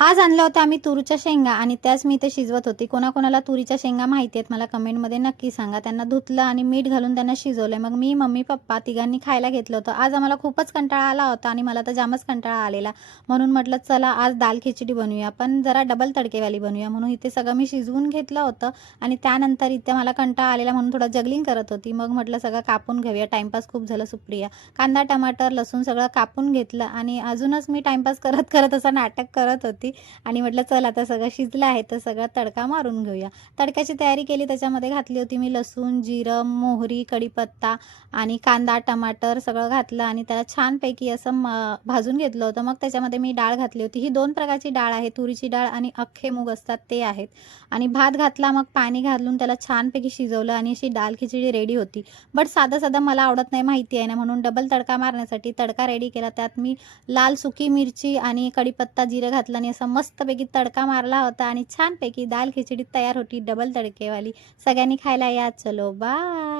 आज आणल्या होत्या आम्ही तुरीच्या शेंगा आणि त्याच मी इथे शिजवत होती. कोणाकोणाला तुरीच्या शेंगा माहिती आहेत मला कमेंटमध्ये नक्की सांगा. त्यांना धुतलं आणि मीठ घालून त्यांना शिजवलं. मग मी, मम्मी, पप्पा तिघांनी खायला घेतलं होतं. आज आम्हाला खूपच कंटाळा आला होता आणि मला तर जामच कंटाळा आलेला. म्हणून म्हटलं चला आज दाल खिचडी बनवूया, पण जरा डबल तडकेवाली बनवूया. म्हणून इथे सगळं मी शिजवून घेतलं होतं आणि त्यानंतर इथे मला कंटाळा आलेला म्हणून थोडं जगलिंग करत होती. मग म्हटलं सगळं कापून घेऊया. टाईमपास खूप झालं सुप्रिया. कांदा, टमाटर, लसूण सगळं कापून घेतलं आणि अजूनच मी टाईमपास करत करत असं नाटक करत होती. आणि म्हटलं चल आता सगळं शिजलं आहे तर सगळं तडका मारून घेऊया. तडक्याची तयारी केली. त्याच्यामध्ये घातली होती मी लसूण, जिरं, मोहरी, कढीपत्ता आणि कांदा, टमाटर सगळं घातलं आणि त्याला छानपैकी असं भाजून घेतलं होतं. मग त्याच्यामध्ये मी डाळ घातली होती. ही 2 प्रकारची डाळ आहे, तुरीची डाळ आणि अख्खे मूग असतात ते आहेत. आणि भात घातला, मग पाणी घालून त्याला छानपैकी शिजवलं आणि अशी दाल खिचडी रेडी होती. बट साधं साधं मला आवडत नाही माहिती आहे ना, म्हणून डबल तडका मारण्यासाठी तडका रेडी केला. त्यात मी लाल सुकी मिरची आणि कढीपत्ता, जिरं घातलं आणि असा मस्तपैकी तडका मारला होता आणि छानपैकी दाल खिचडी तयार होती डबल तडकेवाली. सगळ्यांनी खायला या. चलो बाय.